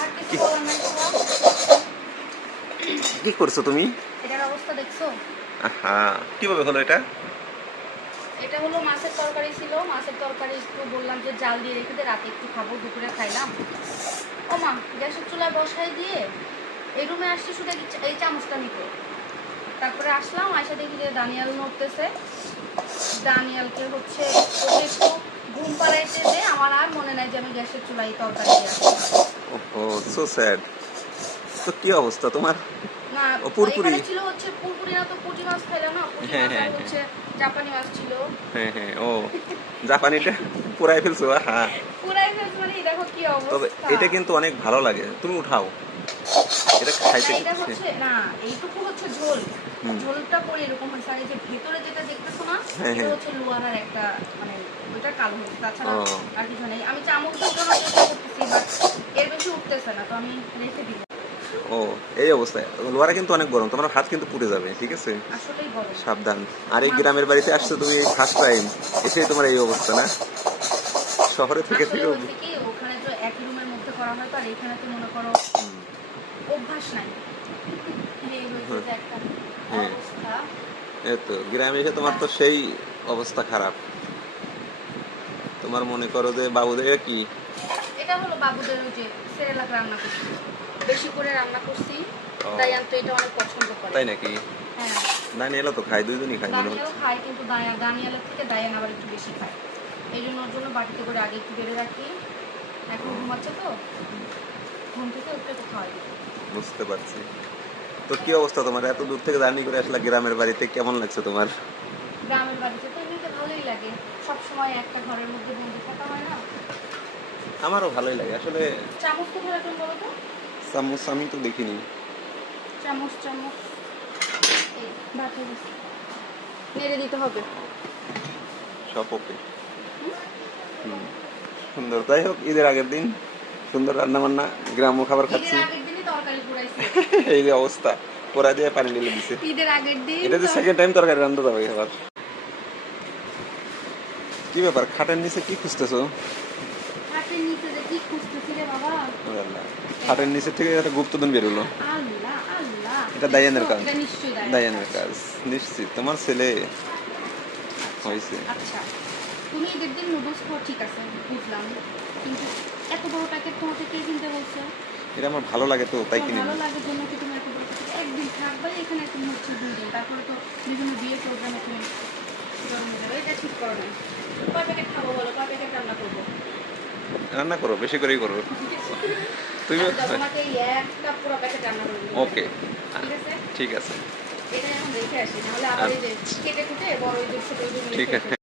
আর কিছু বলার নাই তো? কি করছ তুমি এটার অবস্থা দেখছ আহা কীভাবে হলো এটা এটা হলো মাছের তরকারি ছিল মাছের তরকারি একটু বললাম যে জাল দিয়ে রেখে দে রাতে একটু খাব দুপুরে খাইলাম ও মা গ্যাসের চুলায় বসাই দিয়ে এই রুমে আসছি শুধু এই এই চামচটা নিতে তারপরে আসলাম আয়সা দেখি যে দানিয়াল নড়তেছে দানিয়ালকে হচ্ছে একটু ঘুম পাড়াইতে দে আমার আর মনে নাই যে আমি গ্যাসের চুলায় তরকারি ওহো সো স্যাড তো কি অবস্থা তোমার? না ও, পুরপুরি। ছিল হচ্ছে পুরপুরি না তো পুঁটি মাছ খাইলাম না পুঁটি হ্যাঁ, মাছ হ্যাঁ, হচ্ছে জাপানি মাছ ছিল। হ্যাঁ হ্যাঁ ও জাপানিটা পুরাই ফেলছো আহা। পুরাই ফেলছে মানে দেখো কি তবে এটা কিন্তু অনেক ভালো লাগে। তুমি উঠাও। এটা খাইতে না, এটা কিন্তু হচ্ছে না এইটুকু হচ্ছে ঝোল। ঝোলটা পরে এরকম হয়েছে আর এই যে ভেতরে যেটা দেখতেছো না এটা। হচ্ছে লোয়ারার একটা মানে ওইটা কালো হয়েছে তাছাড়া ও। আর কিছু নেই। আমি চামচ দিয়ে চেষ্টা করতেছি বাট এর বেশি উঠতেছে না তো আমি রেখে দিলাম। ও এই অবস্থায়। লোয়ারা কিন্তু অনেক গরম তোমার হাত কিন্তু পুড়ে যাবে ঠিক আছে? সাবধান। আর এই গ্রামের বাড়িতে আসছো তুমি ফার্স্ট টাইম এসে তোমার এই অবস্থা না? শহরে থেকে থেকে ওখানে তো একই রুমের মধ্যে করা হয় তো আর এখানে তো মনে করো অভ্যাস নাই। এই হ্যাঁ। অবস্থা। এই তো গ্রামে এসে তোমার তো সেই অবস্থা খারাপ। তোমার মনে করো যে বাবুদের কি? এটা হলো বাবুদের ওই যে সেরেলাক রান্না করছি। বেশি করে রান্না করছি। তাই তো এটা অনেক পছন্দ করে। তাই নাকি? হ্যাঁ। দানিয়েলও তো খায় দুইজনই খায় মনে হচ্ছে। খায় কিন্তু দানিয়ালের থেকে দায়ান আবার একটু বেশি খায়। এই জন্য ওর জন্য বাটিতে করে আগে একটু বেড়ে রাখি। এখন ঘুমাচ্ছে তো। ঘুম থেকে একটু একটু খাওয়াই বুঝতে পারছি। তো কি অবস্থা তোমার? এত দূর থেকে জার্নি করে আসলে গ্রামের বাড়িতে কেমন লাগছে তোমার? গ্রামের বাড়িতে তো এমনিতে ভালোই লাগে। সব সময় একটা ঘরের মধ্যে বন্দি থাকা হয় না? আমারও ভালোই লাগে। আসলে চামচ তো বলো তো? চামচ আমি তো দেখিনি। চামচ চামচ। এই ভাত নেড়ে দিতে হবে। সব ওকে। সুন্দর। তাই হোক ঈদের আগের দিন। সুন্দর রান্না বান্না গ্রাম্য খাবার খাচ্ছি। এই যে অবস্থা পোড়া দিয়ে পানি ঢেলে দিছে। এটা তো- সেকেন্ড টাইম তরকারি রান্না যাবে আবার কি ব্যাপার খাটের নিচে কি খুঁজতেছো? খাটের নিচে থেকে একটা গুপ্তধন বেরোলো এটা দায়ানের কাজ। দায়ানের কাজ। নিশ্চিত তোমার ছেলে হয়েছে। আচ্ছা তুমি ঈদের দিন নুডলস ঠিক আছে বুঝলাম। কিন্তু এত বড় প্যাকেট তোমাকে কে কিনতে বলছে? এটা আমার ভালো লাগে তো তাই কিনে ভালো। লাগে জন্য কি তুমি এত বড় প্যাকেট একদিন থাকবে এখানে তুমি হচ্ছে দুই দিন তারপরে তো বিভিন্ন বিয়ে প্রোগ্রামে তুমি জন্ম দেবে। এটা ঠিক করো না। কয় প্যাকেট খাব বলো কয় প্যাকেট রান্না করব। রান্না করো বেশি করেই করো। তুমি আচ্ছা, তোমাকে এই একটা পুরো প্যাকেট রান্না করে দিবো। ওকে। ঠিক আছে? ঠিক আছে। ঠিক আছে।